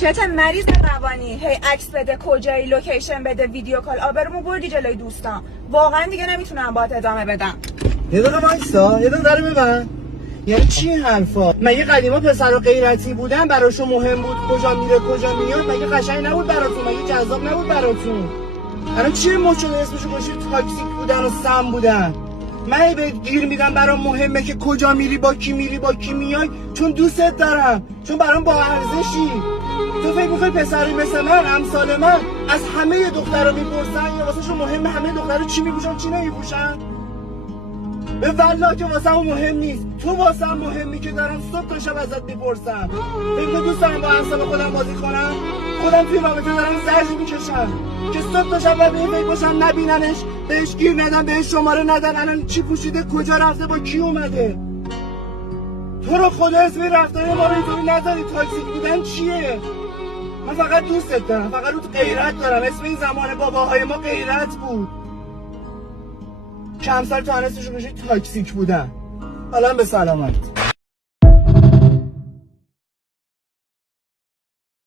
چته مریض روانی هی عکس بده، کجایی، لوکیشن بده، ویدیو کال، آبرومو بردی جلوی دوستان. واقعا دیگه نمیتونم باهات ادامه بدم. یه دقیقه وایسا، یه دقیقه داره ببن. یعنی چی این حرفا؟ مگه قدیما پسر و غیرتی بودن براشون مهم بود کجا میره کجا میاد؟ مگه قشنگ نبود براتون؟ مگه جذاب نبود براتون؟ الان چیه مشکل اسمشو گوشید تاکسیک بودن و سم بودن؟ من به گیر میدم برام مهمه که کجا میری، با کی میری، با کی میای، چون دوستت دارم، چون برام با ارزشی. تو فکر می‌کنی پسری مثل من، امثال من، از همه دخترا میپرسن یا واسهشون مهمه همه دخترا چی میپوشن چی نمیپوشن؟ به والله که واسم مهم نیست. تو واسم مهمی که دارم صبح تا شب ازت میپرسم. فکر دوست دارم با اعصاب خودم بازی کنم؟ خودم توی رابطه دارم زجر میکشم که صبح تا شب باید فکر باشم نبیننش، بهش گیر ندن، بهش شماره ندن، الان چی پوشیده، کجا رفته، با کی اومده. تو رو خدا اسم رفتار ما رو اینطوری نذاری. تاکسیک بودن چیه؟ من فقط دوستت دارم، فقط روت غیرت دارم. اسم این زمان باباهای ما غیرت بود که همسر تو انستشون بشه تاکسیک بودن. حالا به سلامت.